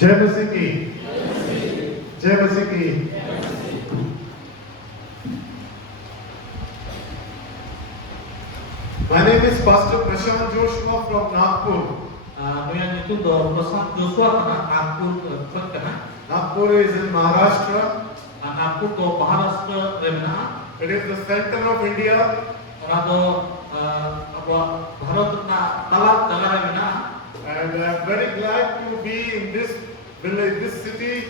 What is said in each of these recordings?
जय मसीह की, जय मसीह की। My name is Pastor Prashant Joshua from Nagpur. Noyan itu do Prashant Joshua kana Nagpur kana. Nagpur is in Maharashtra. Nagpur do Maharashtra remena. It is the center of India. Ona do Bharat na talak jaga remena. And I am very glad to be in this village, this city,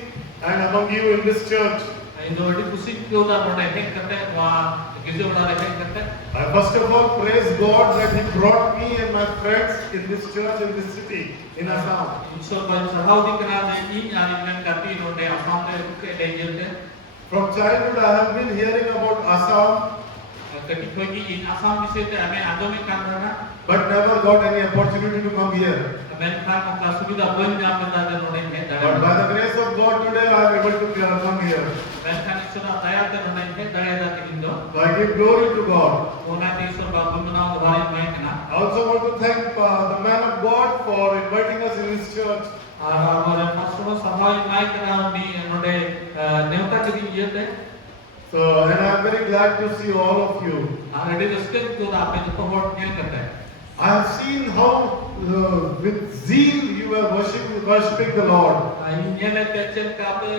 and among you in this church. Indo di kusi kyo da node hek kate wa kiso bada hek kate. I first of all praise God that He brought me and my friends in this church, in this city, in Assam. Ishwar ban sarhau di kana de in ani men kati node Assam de ke de yelte. From childhood I have been hearing about Assam, Kati kogi in Assam bisete ame adomi kanna. but never got any opportunity to come here. Men kan ko kasubida ban jam da de node he da. But by the grace of God today I am able to come here. Men kan ishwar daya de node he daya da tindo. So I give glory to God. Ona de ishwar ba bundna udhari mai kana. I also want to thank the man of God for inviting us in his church. और हमारे pastor सहाय माई करा भी नोडे नेवता करी येते So and I am very glad to see all of you. Already रस्ते तो आपे जो कोहॉर्ट क्या करता है I have seen how with zeal you are worshiping the Lord. ये ले तेचल का पे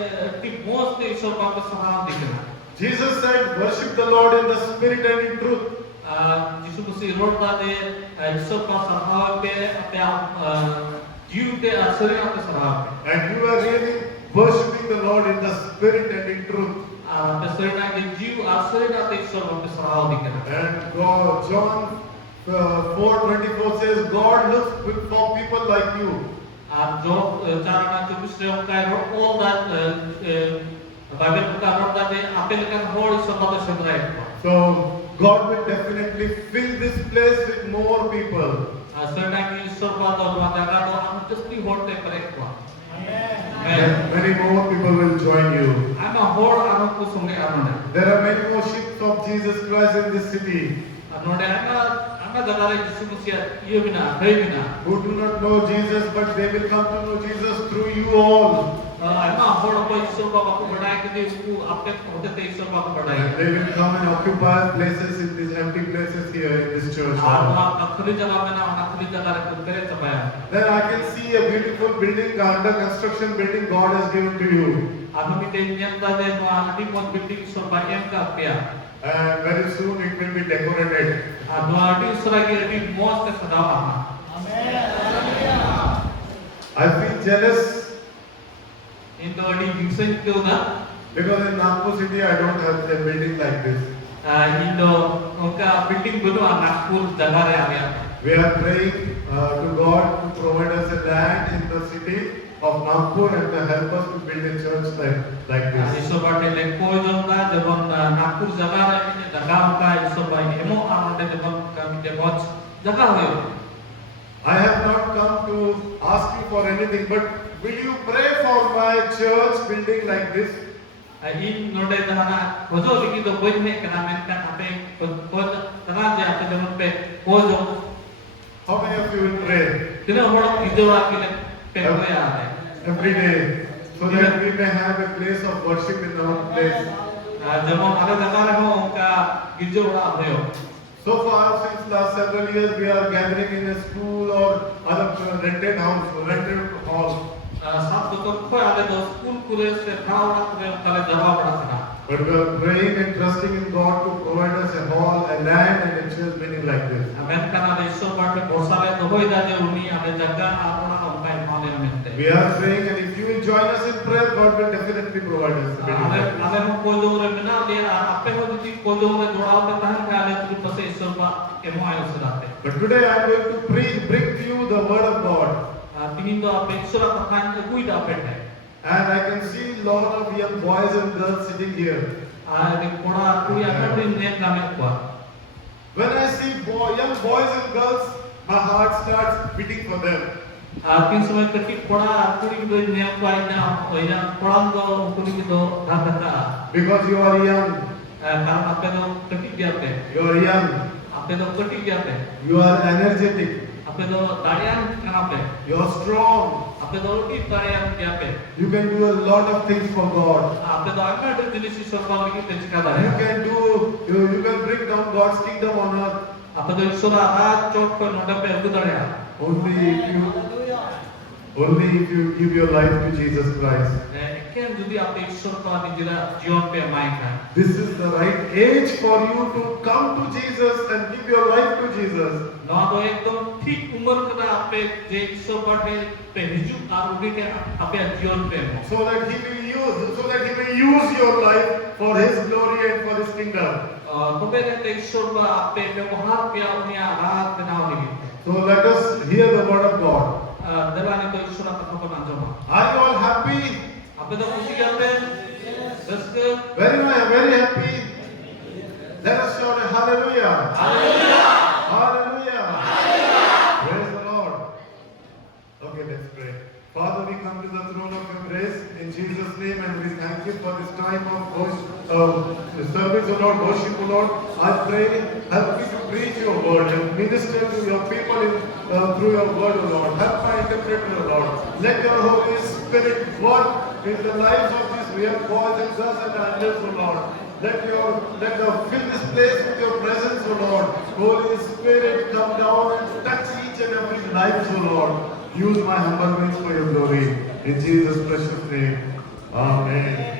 ती मोस्ट ईश्वर बाप सहाय दिखना Jesus said, worship the Lord in the spirit and in truth. यीशु मसीह रोड का दे ईश्वर का सहाय पे अपने जीव के असर आप सहाय And you are really worshiping the Lord in the spirit and in truth. पे सरेना के जीव असर आप ईश्वर बाप सहाय दिखना And God, John 4:24 says, God looks for people like you. जो चारना जो विषयों का रोड all that बाइबल का रोड का दे आपे लेकर होड़ ईश्वर बाप सहाय So God will definitely fill this place with more people. सरेना के ईश्वर बाप और वादा का तो हम जस्टी होड़ते पर एक बार And many more people will join you. I'm a whole arm को सुने आना There are many more sheep of Jesus Christ in this city नोडे I'm जगह रे जिसु मसीह ये बिना है बिना who do not know Jesus, but they will come to know Jesus through you all. I'm a whole को ईश्वर बाप को बढ़ाए के दे वो आपके होते थे ईश्वर बाप को बढ़ाए And they will come and occupy places in these empty places here in this church. आप अखरी जगह में ना अखरी जगह रे कुछ करे चपाया Then I can see a beautiful building, under construction building God has given to you. आप भी ते नियम दा दे तो आटी मत बिल्डिंग ईश्वर बाप एम का किया And very soon it will be decorated. आप आटी ईश्वर की अभी मौज से सजावा I feel jealous इन तो अड़ी विंसन क्यों ना because in Nagpur city I don't have a building like this. इन तो उनका बिल्डिंग बनो नागपुर जगह रे आ गया We are praying to God to provide us a land in the city of Nagpur and to help us to build a church like this. ईश्वर बाटे ले कोई जोंगा जब नागपुर जगह रे में जगह का ईश्वर बाई हेमो आनंद जब कम के बहुत जगह हुए I have not come to ask you for anything, but will you pray for my church building like this? इन नोडे जहाना खोजो लिखी तो कोई नहीं करना मैं kan apa खोज तना जे आप जब पे खोजो How many of you will pray कितना बड़ा इधर आके पे हुए आ रहे every day so that we may have a place of worship in our place? जब हम आगे जगह रे हो उनका गिरजो बड़ा हुए So far, since last several years, we are gathering in a school or other rented house, rented hall. साथ तो कोई आगे तो स्कूल पूरे से खाओ ना पूरे उनका जगह बड़ा था But we are praying and trusting in God to provide us a hall, a land, and a church building like this. Amen का ना ईश्वर बाटे भरोसा ले तो होई दाजे उन्हीं आगे जगह आपना उनका माने मिलते We are praying, and if you will join us in prayer, God will definitely provide us a building like this. आगे हम कोई दो रे बिना ले आपे हो दी कोई दो रे जोड़ा होता है कि आगे तो बस ईश्वर बा के मोए से दाते But today I am going to bring to you the word of God. तीन तो आप ईश्वर का खान को कोई दापे है And I can see a lot of young boys and girls sitting here. आगे कोड़ा कोई अकड़ भी नेम गामे को When I see young boys and girls, my heart starts beating for them. तीन समय कटी कोड़ा कोड़ी दो नेम को आई ना होई ना कोड़ा दो कोड़ी दो धाता Because you are young, कारण आपे तो कटी गया पे you are young, आपे तो कटी गया पे you are energetic, आपे तो दाड़ियां कना पे you are strong, आपे Ape do di tarian ki ape. You can do a lot of things for God. Ape do aima do jenis Ishwar ko lagi te chika You dare. can you can bring down God's kingdom on earth Ape do Ishwar arat chot ko noda pe ugu dare. only if you give your life to Jesus Christ. Ken jodi ape Ishwar ko nijera jion pe mai khan. This is the right age for you to come to Jesus and give your life to Jesus. नवा तो एकदम ठीक उम्र कदा आपे जे ईश्वर बाटे पे हिजू और उनके के आपे जीवन पे So that he will use your life for his glory and for his kingdom. तो बेने ते ईश्वर बा आपे व्यवहार पे उन्हें आराध बनाओ लगी So let us hear the word of God. देवाने तो ईश्वर का तो बना जो Are you all happy? आपे तो खुशी करते That's good. Very happy. Let us shout a hallelujah. Hallelujah. Hallelujah. Praise the Lord. Okay, let's pray. Father, we come to the throne of your grace in Jesus' name, and we thank you for this time of service, O Lord, worship, O Lord. I pray, help me to preach your word and minister to your people through your word, O Lord. Help my interpreter, O Lord. Let your Holy Spirit work in the lives of these real boys and girls and angels, O Lord. Let fill this place with your presence, O Lord. Holy Spirit, come down and touch each and every life, O Lord. Use my humble means for your glory. In Jesus' precious name. Amen.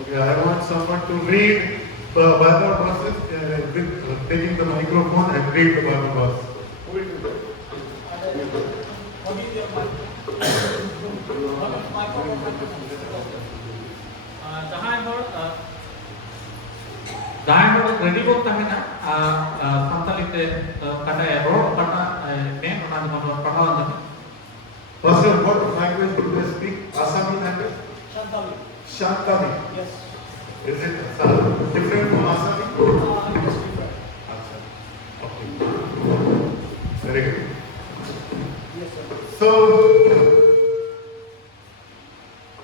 Okay, I want someone to read the Bible verses, taking the microphone and read the Bible verse. Who will do that? जहाँ ready बोलता है ना संताली ते कटा है road कटा में कटा जब पढ़ा होता है Pastor, what language do they speak? Assami language? Shantali. Shantali. Yes. Is it different from Assami? It is different. Okay. Very good. Yes, sir. So,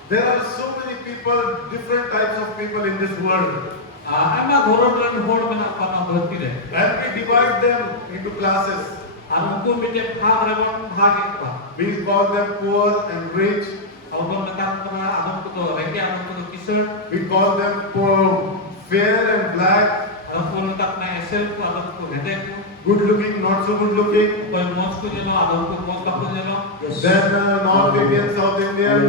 there are so many people, different types of people in this world. I'm a government board में ना अपना भर्ती है And we divide them into classes. और उनको मिले भाग Raven भाग एक बार We call them poor and rich. और उनको नकार करना आदम को तो रेंगे आदम को तो किशोर We call them poor, fair and black, और उनको नकार अपना ऐसे को आदम को रहते हैं good looking, not so good looking. कोई मौज को जलो आदम को मौज का को जलो Then North Indian, South Indian,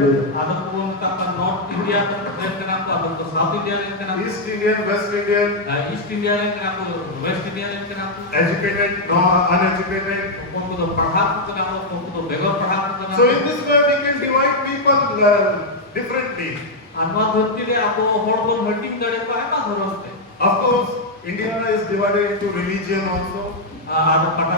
आदम को नकार अपना नॉर्थ इंडिया का रेंग करना को आदम को साउथ इंडिया रेंग करना East Indian, West Indian, east India रेंग करना को वेस्ट इंडिया रेंग करना educated, no uneducated. उनको तो पढ़ा को करना उनको तो बेगर पढ़ा को करना So in this way we can divide people differently. अनवा धरती ले आपको हर को हटिंग करे को है ना धरते Of course, India is divided into religion also. ada pada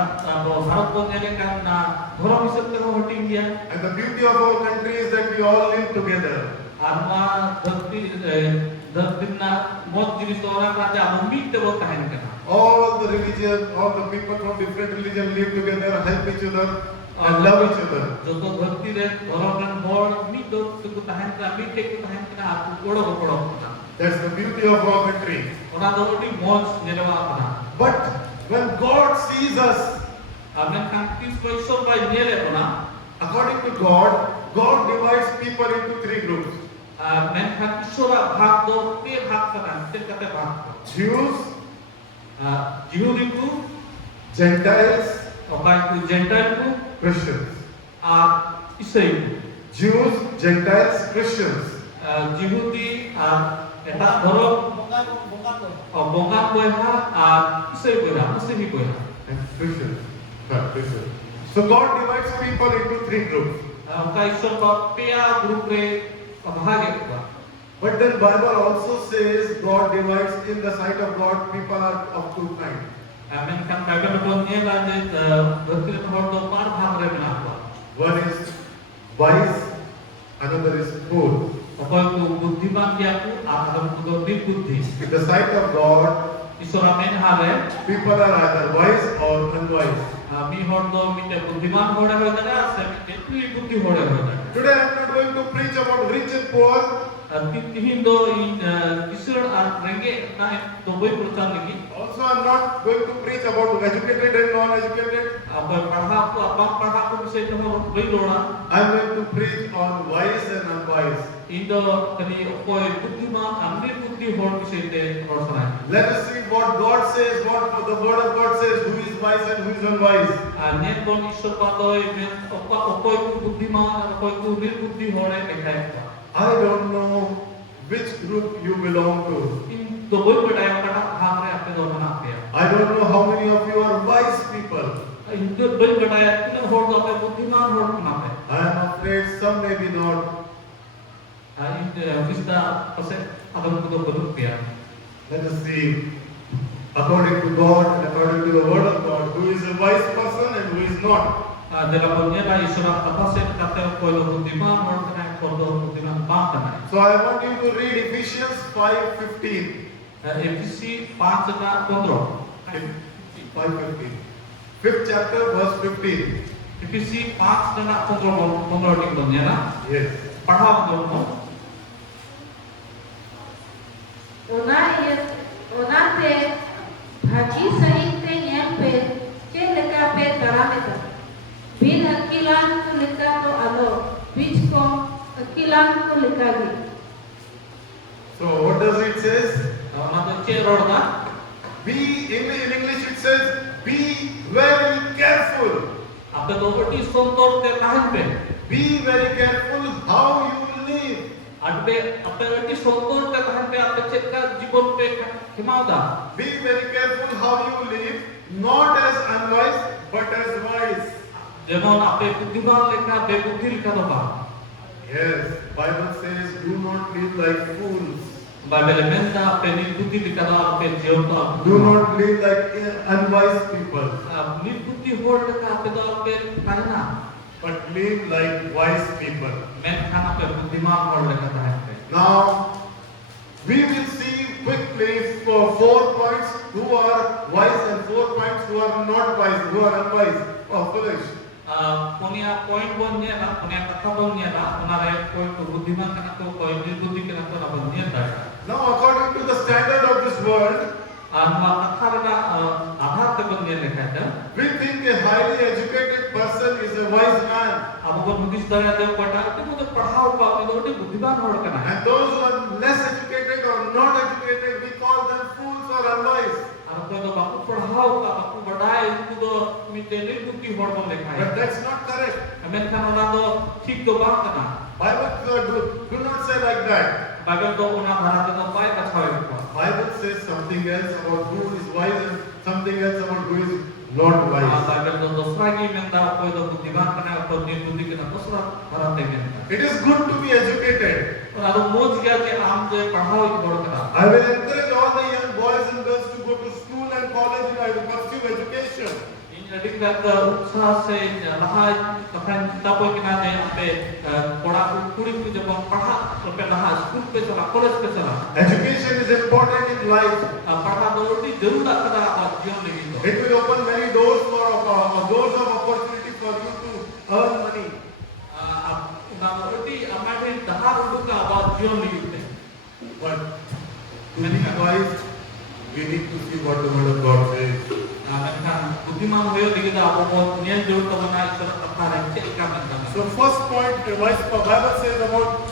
Bharat को नेले करना धर्म हिसाब से हटिंग दिया And the beauty of our country is that we all live together. अनवा धरती ना मौत जिनिस orang raja umit terus tahan kena All the religion, all the people from different religion live together, help each other, and love each other. जोतो धरती रे धर्म run बोल मी दो तुक tahan kena मी टेक tahan kena aku कोड़ो कोड़ो That's the beauty of our country. ona do di मौज नेलवा अपना But when God sees us, amen kan tis पैसों पर नेले अपना according to God, God divides people into three groups. men kan isora भाग दो पे भाग करना ते कते भाग Jews, Yahudi को Gentiles, और को जेंटाइल को Christians. और ईसाई को Jews, Gentiles, Christians. Yahudi eta धर्म और बोंगा को है और ईसाई को है मुस्लिम को है And Christians. Christians. So God divides people into three groups. उनका ईश्वर का पेया ग्रुप रे भाग एक हुआ But then Bible also says God divides in the sight of God people are of two kinds. amen kan Bible में बोलने वाले धरती में हर दो पार भाग रे बना हुआ One is wise, another is fool. कोई को बुद्धिमान किया को आदम को तो निर्बुद्धि In the sight of God, ईश्वर में हारे people are either wise or unwise. मी हर दो मिटे बुद्धिमान होड़े होता है से मिटे निर्बुद्धि होड़े होता है Today I am not going to preach about rich and poor. Tihin do in kisar renge na do boy percaya lagi. Also, I'm not going to preach about educated and non-educated. Apa pernah aku bisa itu boy lora. I'm going to preach on wise and unwise. Indo kani boy buddhiman amri buddhi hor bisa itu orang. Let us see what God says, what the word of God says, who is wise and who is unwise. Net don isor padoi men okoy ku buddhiman okoy ku nirbuddhi hore dekhai. I don't know which group you belong to. In do boy berdaya kata hamre ape do mana ape. I don't know how many of you are wise people. In do boy berdaya kena hor do ape buddhiman hor mana ape. I am afraid some may be not. In kita pasal adam kudo belum dia. Let us see, according to God and according to the word of God, who is a wise person and who is not. Dalam dunia lah Islam apa sih kata kau itu buddhiman hor kena kau itu buddhiman bang kena. So I want you to read Ephesians 5:15. Efesi 5:15. 5:15. 5th chapter, verse 15. Efesi 5:15 di dunia lah. Yes. Paham dong? Onate haji sahih te nyampe ke leka pe parameter bin akilan tu leka to alo which ko akilan tu leka gi. So what does it says? Mata ceror dah. Be in English it says be very careful. Apa tu berarti sontor te tahan pe. Be very careful how you live. Adbe apa berarti sontor te tahan pe apa cek ka jibon pe kemau dah. Be very careful how you live, not as unwise but as wise. Jemon apa buddhiman leka be buddhi leka tu bah. Yes, Bible says do not live like fools. Bible menta apa ni buddhi leka tu apa jion tu. Do not live like unwise people, Ni buddhi hor leka apa tu apa kana. but live like wise people. Men kana apa buddhiman hor leka tahan pe. Now, we will see quickly for 4 points who are wise and 4 points who are not wise, who are unwise or foolish. Punya point bonnya lah, punya kata bonnya lah, punare point tu buddhiman kana tu, point buddhi kana tu apa bonnya dah. Now, according to the standard of this world, Anu kata rega आधार ते bonnya lekha ada. we think a highly educated person is a wise man, Abu ko buddhist dara te pata, te muda padhao pa, itu udah buddhiman hor kana. and those who are less educated or not educated, we call them fools or unwise. Abu ko tu baku padhao pa, baku badai, itu tu miteni buddhi hor bon lekha. But that's not correct. Men kana orang tu ठीक तो बात kana. Bible do not say like that. Bible tu una dhara te tu pai kachau itu. Bible says something else about who is wise and something else about who is not wise. Bible tu दूसरा की menda कोई तो बुद्धिमान kana, कोई निर्बुद्धि kana, दूसरा dhara te menda. It is good to be educated. और आरो मोज गया कि आम जो पढ़ाओ एक बड़ा करा। I will encourage all the young boys and girls to go to school and college and to pursue education. इन अधिक उत्साह से लहा तफन तापो के ना दे पे पढ़ा पूरी पूरी जब पढ़ा तो पे लहा स्कूल पे चला कॉलेज पे चला। Education is important in life. पढ़ा दोड़ी जरूर करा और जीवन लगी तो। It will open many doors doors of opportunity for you to earn money. अब ना दोड़ी हमारे दहार उड़ू का आवाज जीवन लगी थे। But to be wise, we need to see what the word of God says. kan buddhiman hoyo dikit apa mau niat jauh teman aja apa yang cek kamen kamen. So first point, the Bible says about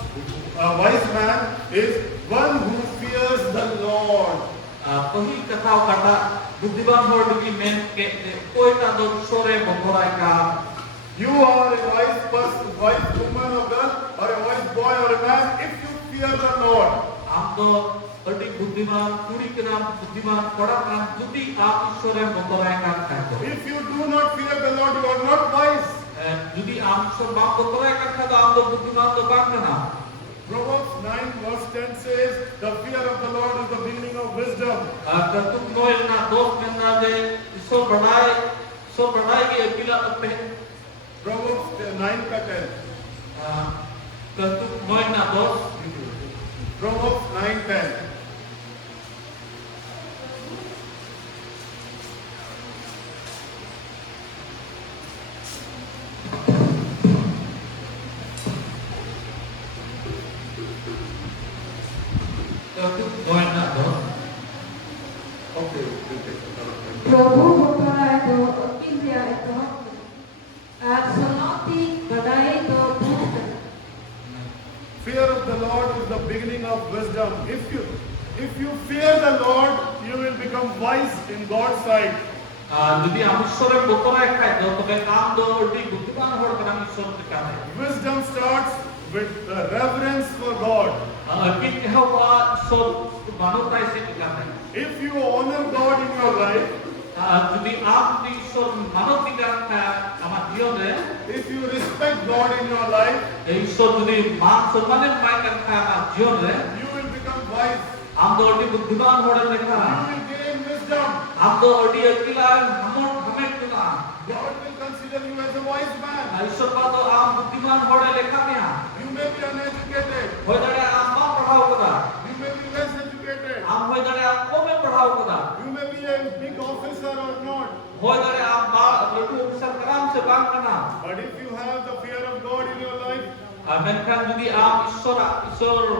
a wise man is one who fears the Lord. Pagi kata kata buddhiman hoyo dikit men ke koi ta do sore bokorai ka. You are a wise person, wise woman or girl, or a wise boy or a man if you fear the Lord. Am to अति बुद्धिमान पूरी के नाम बुद्धिमान पढ़ा नाम जुटी आप ईश्वर में बतलाए काम करते हो। If you do not fear the Lord, you are not wise. जुटी आप ईश्वर बाप बतलाए काम करते हो आप तो बुद्धिमान तो बाप का नाम। Proverbs 9 verse 10 says, the fear of the Lord is the beginning of wisdom. तुम नोए ना दोस्त में ना दे ईश्वर बढ़ाए के अकेला अपने। Proverbs 9 का 10. तुम नोए ना दोस्त। Proverbs 9:10. goena do. Okay. Prabhu botolai do akilya ito. At sonoti badai do bhuta. Fear of the Lord is the beginning of wisdom. If you fear the Lord, you will become wise in God's sight. Jadi amishore botolai khai do tobe am do odi buddhiman hor kana amishore tikane. Wisdom starts with reverence for God. Kin hawa ishor manotai se tikane. If you honor God in your life, Jadi am di ishor manotika ama jione if you respect God in your life, ishor jadi मान सम्मान mai kan ama jione you will become wise. am do odi buddhiman hor lekha. You will gain wisdom. am do odi akilan hamon hamet kuna. God will consider you as a wise man. ishor pa do am buddhiman hor lekha mea. You may be uneducated. Hoy dare am ba padhao kada. You may be less educated. am hoy dare am kome padhao kada. You may be a big officer or not. Hoy dare am ba latu officer karam se bang kana. But if you have the fear of God in your life, Menkan jadi am ishor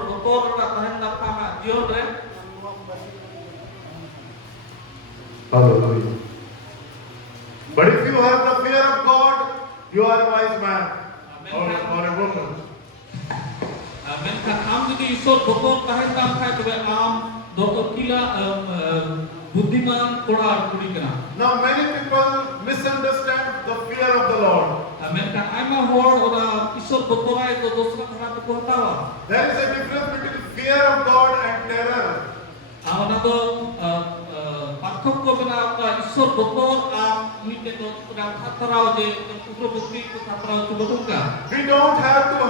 botol na tahan na kama jion re. hallelujah. But if you have the fear of God, you are a wise man or a woman. Menkan am jadi ishor botol tahan na khai tobe am do kila buddhiman kora kuri kana. Now many people misunderstand the fear of the Lord. Menkan aima hor ora ishor botolai do dosra kana ko hatawa. There is a difference between fear of God and terror. Ona do pathokko bena apa ishor botol am mite do punya hatarao je ugrobukti ko hatarao tu bodunga. We don't have to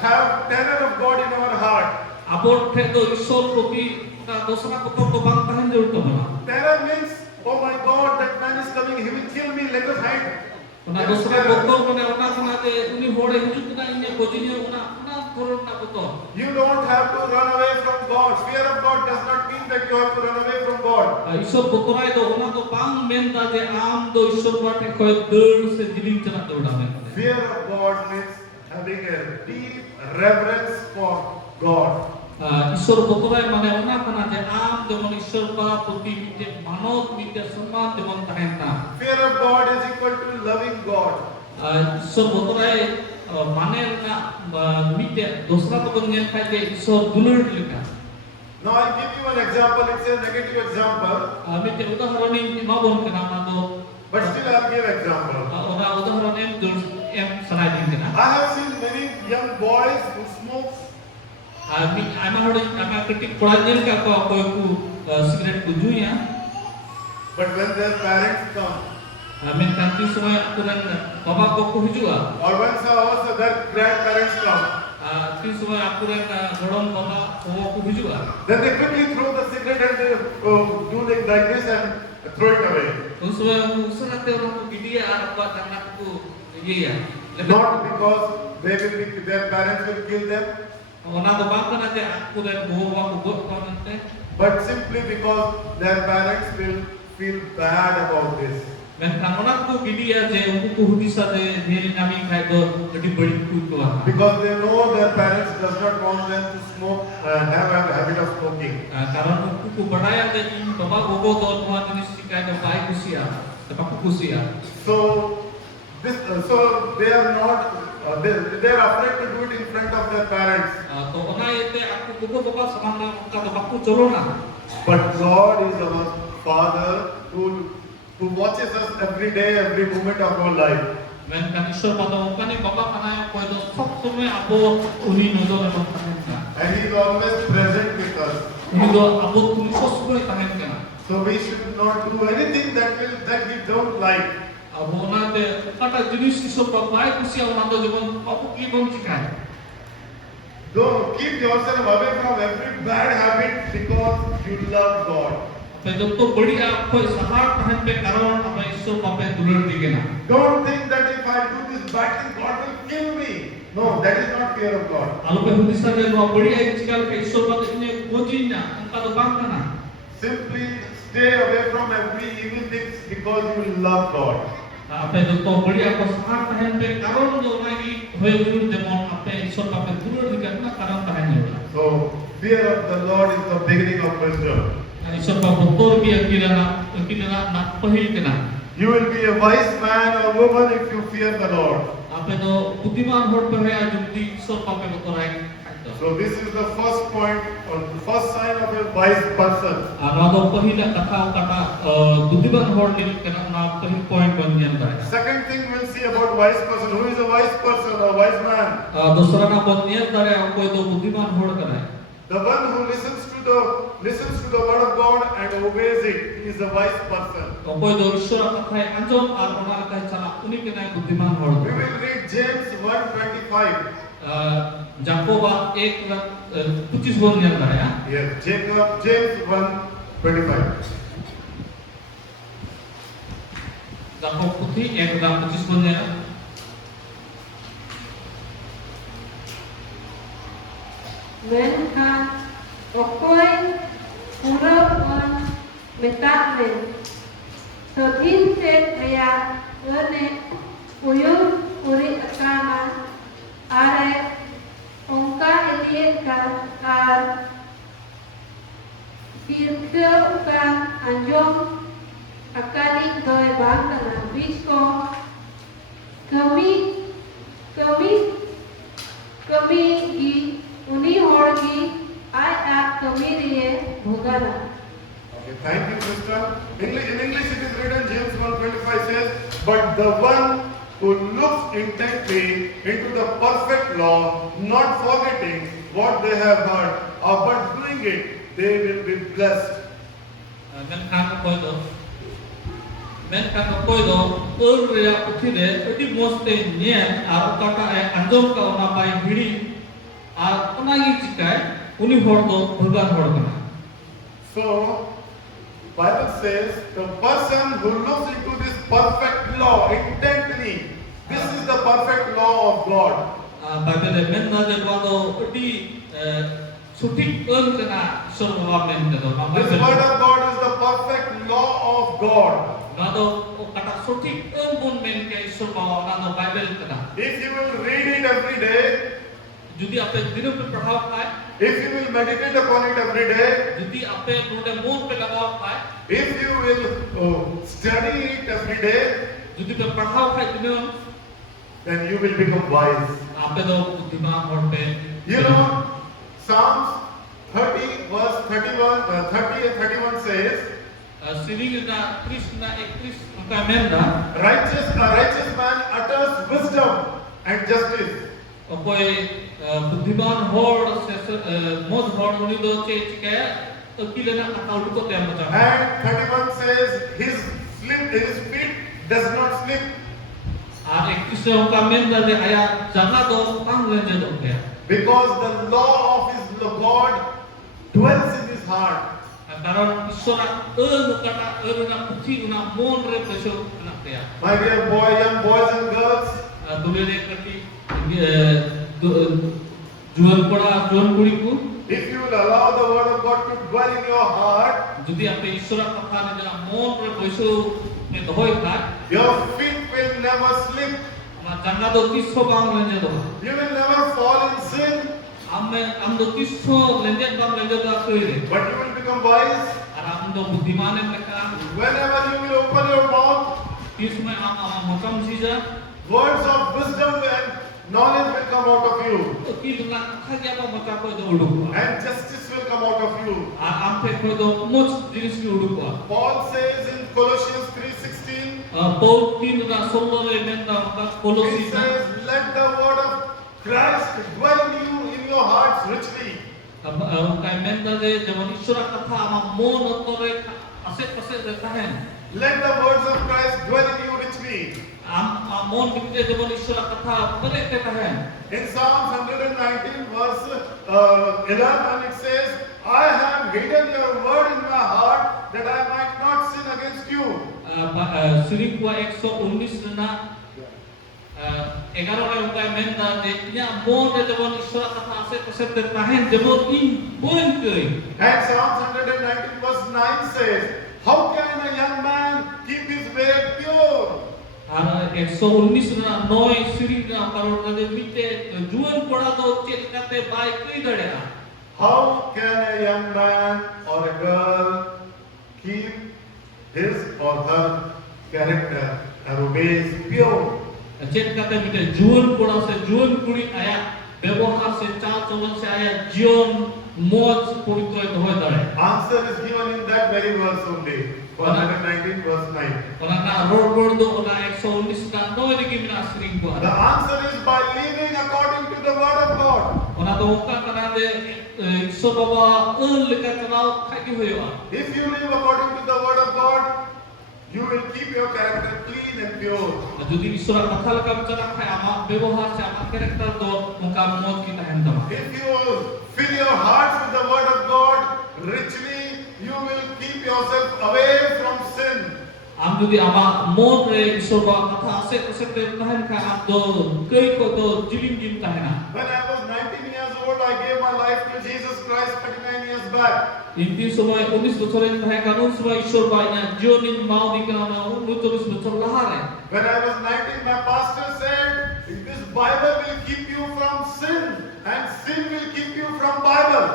have terror of God in our heart. Abor the do ishor proti na dosra botol ko bang tahan jauh to bana. Terror means, oh my God, that man is coming, he will kill me, let us hide. Ona That is dosra terror. botol ko na ona kana je uni hore hujut na inne bojini ona thoron na botol. You don't have to run away from God. Fear of God does not mean that you have to run away from God. Ishor botolai do ona do bang menda je am do ishor pate koy dur se jiling chana dauda me. Fear of God means having a deep reverence for God. Ishor botolai mane ona kana je am jemon ishor pa proti mite manot mite सम्मान jemon tahen na. Fear of God is equal to loving God. Ishor botolai mane na mite dosra ko nyen khai je ishor dulur lika. Now I'll give you an example. It's a negative example, Mite udaharon mabon kana na do but still I'll give example. ona udaharon dur em sanai din kana. I have seen many young boys who smoke. Ama hore ama kritik pelajar ka ko ku cigarette ku junya. But when their parents come, Menkan tu semua aturan bapa ko ku hijua. or when also their grandparents come, Tu semua aturan godong bapa ko ku hijua. then they quickly throw the cigarette and they do like this and throw it away. Tu semua usaha te orang ku gidia apa anak ku iya. Not because their parents will kill them, Ona do bang kana je aku dan bawa ku got ko nante. but simply because their parents will feel bad about this. Menkan orang ku gidia je unku ku hudisa je dheri nami khai do jadi badi ku to. Because they know their parents does not want them to smoke, have a habit of smoking. Karon unku ku badaya je in bapa gogo do noa jenis sikai do bai kusia. Tapi ku kusia. So they are not, they are afraid to do it in front of their parents. तो ona ite aku gogo bapa samana ka do baku cholona. But God is our Father who watches us every day, every moment of our life. Menkan ishor pada ukani bapa kana yang koi do sob sume abo uni nodo emang tahen kana. And He is always present with us. Uni do abo tuli sosboi tahen kana. So we should not do anything that we don't like. Abo ona te kata jenis ishor pa bai kusia ona do jemon apu ki bom cikai. Don't keep yourself away from every bad habit because you love God. Apa jab to badi aap koi sahar tahen pe karon apa ishor pa pe dulur digena. Don't think that if I do this bad thing, God will kill me. No, that is not fear of God. Alu pe hudisa je no badi ai cikal ke ishor pa ine gojina angka do bang kana. Simply stay away from every evil things because you love God. Apa itu to badi apa sahar tahen pe karon do lagi hoy dulur jemon apa ishor pa pe dulur digena karon tahen jola. So So fear of the Lord is the beginning of wisdom. ईश्वर का बतौर की अकेला ना पहल के ना You will be a wise man or woman if you fear the Lord. आपे तो बुद्धिमान होड़ पे है जुल्दी ईश्वर का पे बतौर है So this is the first point or the first sign of a wise person. आनादो पहला कथा कथा बुद्धिमान होड़ लिल के ना पहल पॉइंट बन जाता है Second thing we'll see about wise person. Who is a wise person or wise man? दूसरा ना बन जाता है कोई तो बुद्धिमान होड़ कर है The one who listens to the word of God and obeys it is a wise person. तो कोई तो ईश्वर कथा है अंजोम और उन्हार का चला उन्हीं के ना बुद्धिमान होड़ We will read James 1:25. जाकोबा 1:25 बन जाता है Yes, James 1:25. जाकोब पुथी 1:25 बन जाता Menkan okoy purauan metakmen sodin set aya ane uyum uri akana are ongka eliet ka ar firkeu ka anjong akali doi bangana bisko kami gi uni horgi I act comedian bhogana. Okay, thank you, sister. In English it is written, James 1:25 says, but the one who looks intently into the perfect law, not forgetting what they have heard, but doing it, they will be blessed. Menkan koy do ur ya uthile adi moste nyen ar kata e anjom ka ona pai hidi ar onagi chikai uni hor do bhagan hor kana So, Bible says, the person who looks into this perfect law intently, this is the perfect law of God. Bible men na de do adi sutik ur kana sorwa men de do This word of God is the perfect law of God. Nado kata sutik ur men ke sorwa nado Bible kana If you will read it every day, judi ape dinu pe पढ़ाओ खाए if you will meditate upon it every day, judi ape node mon pe लगाओ खाए if you will study it every day, judi pe पढ़ाओ खाए dinu then you will become wise. ape do बुद्धिमान होड़ पे You know, Psalms 30 verse 30 and 31 says, Sering na 30 na 31 ka menda a righteous man utters wisdom and justice. कोई बुद्धिमान होड़ से मोज होड़ उनी दो चे चिकाया अकेले ना अकाउंट को तैयार बचा And 31 says, his feet does not slip. और 31 का मेंदा दे आया जगह दो पांग लेने दो क्या Because the law of his God dwells in his heart. कारण ईश्वर कटा ना पुथी ना मोन रे पेशो ना क्या My dear young boys and girls, Dhule ने कटी जुअल कुड़ी को if you will allow the word of God to dwell in your heart, जुदी आपे ईश्वर कथा ने ना मोन रे पेशो में तो होए का your feet will never slip. मा जंगा दो 30 पांग लेने दो You will never fall in sin, हम दो 30 लेने पांग लेने दो कोई रे but you will become wise. और हम दो बुद्धिमान है का Whenever you will open your mouth, इसमें हम मकम सीजा words of wisdom and knowledge will come out of you, तो की दुना खाया का मका को दो उड़ू and justice will come out of you. और हम पे को दो मुझ जिनिस की उड़ू Paul says in Colossians 3:16, Paul 3 ना 16 रे मेंदा मका he कोलोसी says, let the word of Christ dwell in you in your hearts richly. अब का मेंदा दे जब ईश्वर कथा हम मोन तोरे असे पसे रहता है Let the words of Christ dwell in you richly. हम मोन बिकते जब ईश्वर कथा परे कहता है In Psalms 119 verse 11 it says, I have hidden your word in my heart that I might not sin against you. Sering kuah 119 na 11 रे उनका मेंदा दे या मोन दे जब ईश्वर कथा असे पसे रहता है जब इन बोल गई And Psalms 119 verse 9 says, how can a young man keep his way pure? और 119 ना 9 सिरी ना करोड़ दे मिटे जुअन पड़ा दो चेक करते बाय कई गड़ेगा How can a young man or a girl keep his or her character and remains pure? Check करते मिटे जुअन कोड़ा से जुअन कुड़ी आया व्यवहार से चाल चलन से आया जीवन मौज पवित्र तो हो जाए Answer is given in that very verse only. 119 verse 9. orang nak road do orang 119 kan no ini gimana sering buat The answer is by living according to the word of God. orang tu bukan kerana de so baba lekat kalau kaki hoyo If you live according to the word of God, you will keep your character clean and pure. jadi isura kata lekam cara khai ama ব্যবহার se ama karakter do muka mot kita hendam If you fill your hearts with the word of God richly, you will keep yourself away from sin. am jadi ama mot re isura kata aset aset tahan ka am do kai ko do jilim jim tahena When I was 19 years old, I gave my life to Jesus Christ 39 years back. inti সময় 19 বছরের তাহে কানুন সময় ঈশ্বর বাইনা জীবনিন মাও দিকানা 19 বছর লাহারে When I was 19, my pastor said, this Bible will keep you from sin and sin will keep you from Bible.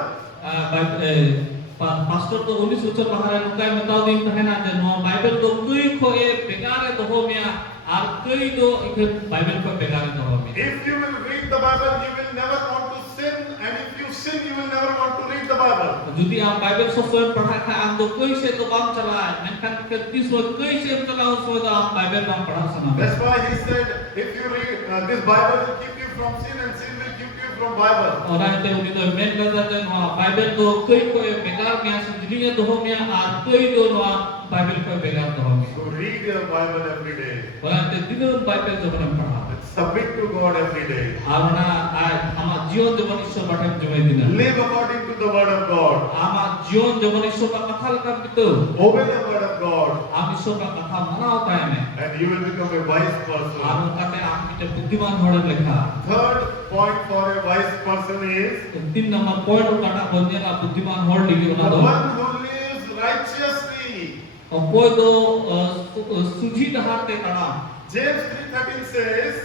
pastor to 19 বছর লাহারে নুকাই মেতাও দিন তাহেনা যে নো বাইবেল তো কুই খোয়ে বেকারে দহো মিয়া আর কুই do ইকে বাইবেল কো বেকারে দহো মিয়া If you will read the Bible, you will never want to sin, and if you sin, you will never want to read the Bible. যদি am বাইবেল সবসময় পড়া খা am do কুই সে তো বাম চালায় মেনখান কে তিস সময় কুই সে চালাও সময় তো am বাইবেল বাম পড়া শোনা That's why he said, if you read this Bible will keep you from sin, and sin will keep you from Bible. orang te uni do men kata je no Bible do kuy ko bekar mia sendirinya doho mia ar kuy do no Bible ko bekar doho mia So read your Bible every day. orang te dinun Bible jobon pahha Submit to God every day. arona ama jion jobon ishwar batem jomai dina Live according to the word of God. ama jion jobon ishwar ka katha lekam bitu Obey the word of God, am ishwar ka katha manao taime and you will become a wise person. ar kate am kite buddiman hore lekha Third point for a wise person is tin number point kata bonjena buddiman hor ligi the ona do one who lives righteously. koy do suji dahar te tara James 3:13 says,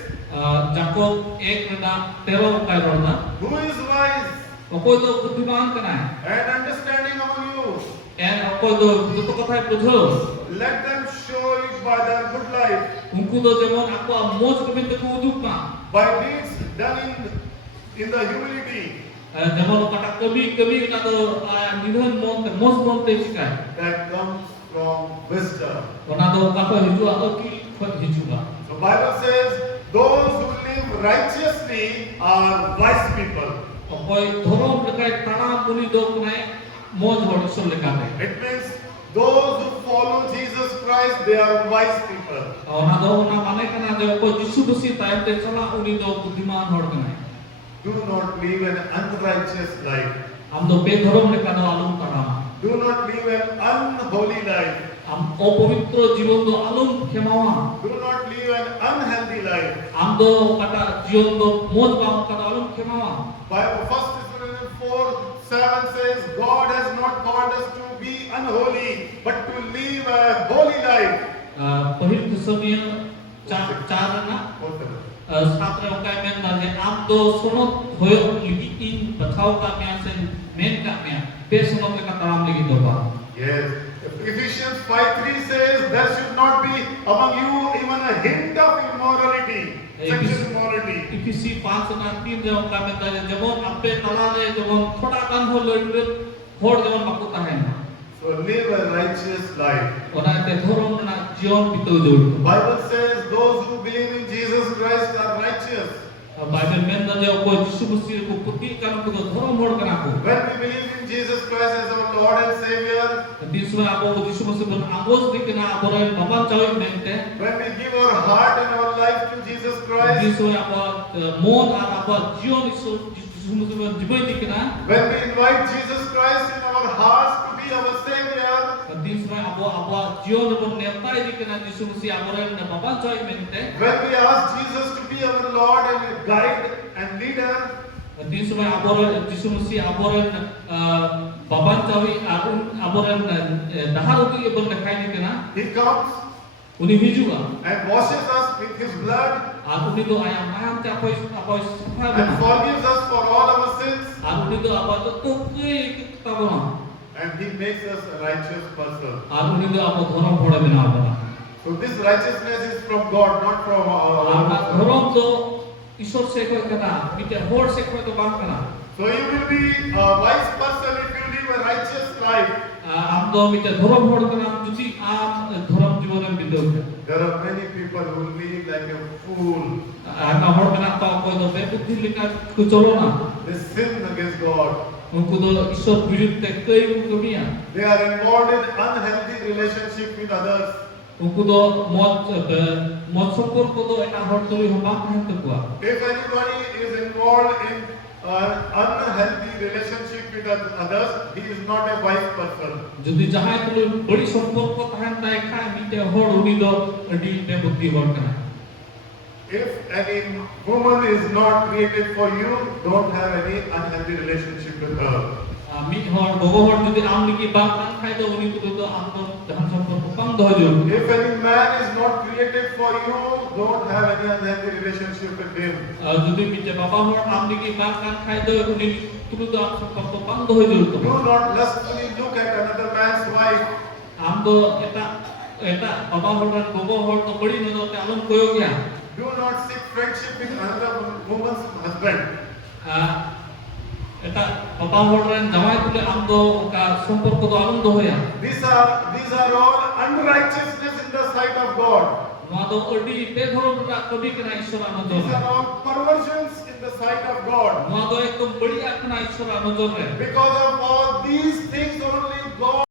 Jacob 1:13 kay rodna who is wise koy do buddiman kana and understanding among you? and koy do joto kothai bujho Let them show it by their good life, unku do jemon aku moj kebin te ko uduk na by deeds done in the humility jemon kata kami kata do nidhan moj mon te sikai that comes from wisdom. ona do kata hijua aki khot hijua The Bible says, those who live righteously are wise people. koy dhorom lekai tana muni do kunai moj hor isor lekate It means those who follow Jesus Christ, they are wise people. ona do ona mane kana je ko jisu basi tayam te chala uni do buddiman hor kanai Do not live an unrighteous life. am do bedhorom lekano alum kana Do not live an unholy life. am opavitro jibon do alum khemawa Do not live an unhealthy life. am do kata jion do moj bam kata alum khemawa Bible 1 Thessalonians 4:7 says, God has not called us to be unholy, but to live a holy life. pahil Thessalonian 4 na satra ukai men da je am do sonot hoyo ligi in bathau ka mya se men ka mya be sonot ka taram ligi do ba Yes. Ephesians 5:3 says, there should not be among you even a hint of immorality, sexual immorality. इफिसी 5 ना 3 जब का में दा जबon ape tala re jabon thoda kan ho lodre hor jabon baku tahen So live a righteous life. ona te thorom na jion bito jor The Bible says those who believe in Jesus Christ are righteous. Bible में ना जो को यीशु मसीह को पुती kan ko thorom hor kana ko When we believe in Jesus Christ as our Lord and Savior, diswa apo yीशु Masih bon agos dikna abore baba choi mente when we give our heart and our life to Jesus Christ, diswa apo mon ar apo jion yीशु Masih bon jibai dikna when we invite Jesus Christ in our hearts to be our Savior, diswa apo jion bon netai dikna yीशु Masih abore baba choi mente when we ask Jesus to be our Lord and guide and leader, di समय aboran Yesus Mesias aboran baban tawi aboran dahar uti ibon dekai ni kena He comes uni hijua and washes us with His blood Ar uni do ayam mayam te apoi safa and bana. forgives us for all our sins, Ar uni do apa to kei tabona. and He makes us a righteous person. Ar uni do apa dhorom hore bena bana. So this righteousness is from God, not from Ar our na dhorom do Ishor se koi kana, mite hor se koi to bang kana. So you will be a wise person if you live a righteous life. Am do mite dhorom hor kana juti am dhorom jibonem bidau. There are many people who live like a fool. Ana hor kana to koi do be buddhi lika ku cholona. They sin against God. Unku do Ishor biruddhe kei kumia. They are involved in unhealthy relationship with others. Unku do mod সম্পর্ক do eta hor tuli ho bang kahen takua. If anybody is involved in an unhealthy relationship with others, he is not a wise person. Jodi jahai tuli badi সম্পর্ক tahan tai khai mite hor uni do adi be buddhi hor kana. If any woman is not created for you, don't have any unhealthy relationship with her. Mi hor bogo hor jodi am niki bang kan khai do uni tuli do am do jahan সম্পর্ক bang do jo. If any man is not created for you, don't have any unhealthy relationship with him. Jodi mite baba hor am niki bang kan khai do uni tuli do am সম্পর্ক bang do jo. Do not lustfully look at another man's wife. Am do eta baba hor dan bogo hor to badi no do te alon koyo gya. Do not seek friendship with another woman's husband. Eta baba hor dan jamai tuli am do ka সম্পর্ক do alon do hoya. These are all unrighteousness in the sight of God. Noa do odi be dhorom ra kabi kana Ishor anodor. These are all perversions in the sight of God. Noa do ekdom badi akna Ishor anodor re. Because of all these things only God